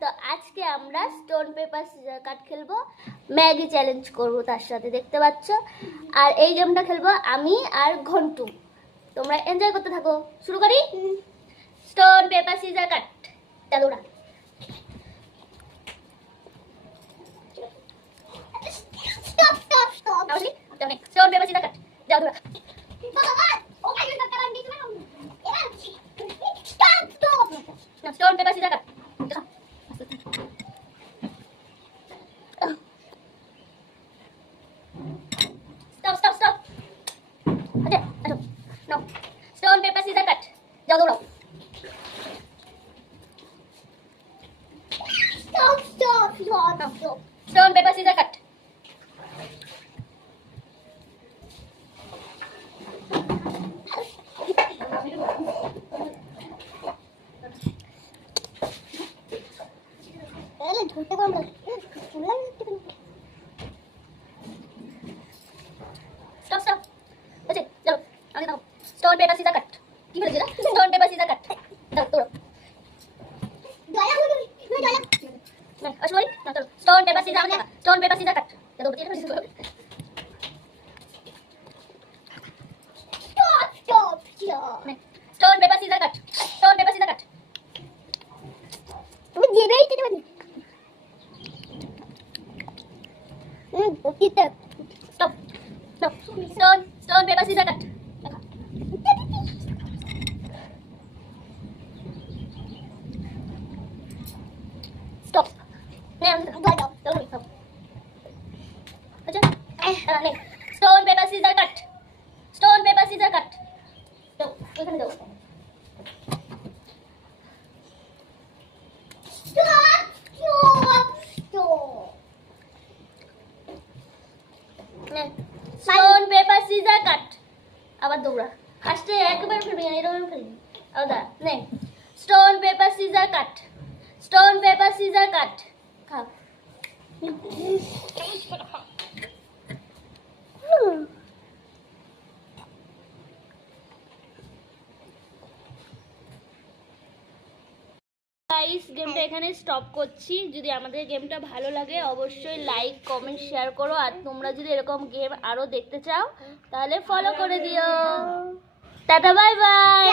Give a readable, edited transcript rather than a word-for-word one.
তো আজকে আমরা স্টোন পেপার সিজার কাট খেলবো, ম্যাগি চ্যালেঞ্জ করবো তার সাথে, দেখতে পাচ্ছ। আর এই গেমটা খেলবো আমি আর ঘন্টু। তোমরা এনজয় করতে থাকো। শুরু করি। Stone paper scissor cut. চলো না, stop stop stop. Stone paper scissor cut. যাও ধরা। Stone paper scissors cut. Stop. Okay, no. Stone paper scissors cut. जाओ दौड़ाओ. Stop. Stone paper scissors cut. ধরতে পারবো না। স্টপ আচ্ছা চলো আগে দাও। স্টোন পেপার সিজার কাট। কি বলেছিস? স্টোন পেপার সিজার কাট। দাও তোড়ো। জয়া না আসলে না তোড়ো। স্টোন পেপার সিজার কাট। স্টোন পেপার সিজার কাট। দাও এটা স্টপ। স্টোন পেপার সিজার কাট। স্টোন পেপার সিজার কাট। তুমি জেনেই কেটে পারি। Stop. Stone paper scissors cut. Stop. Stone paper scissors cut. Stone paper scissors cut. এখানে দাও। স্টোন পেপার সিজার কাট। আবার দৌড়া। ফার্স্টে একবার ফেলবি না, এরকম ফেলবি। আবার নে। স্টোন পেপার সিজার কাট। স্টোন পেপার সিজার কাট। খা। গাইস গেমটা এখানে স্টপ করছি। যদি আমাদের গেমটা ভালো লাগে অবশ্যই লাইক কমেন্ট শেয়ার করো। আর তোমরা যদি এরকম গেম আরো দেখতে চাও তাহলে ফলো করে দিও। Tata bye bye.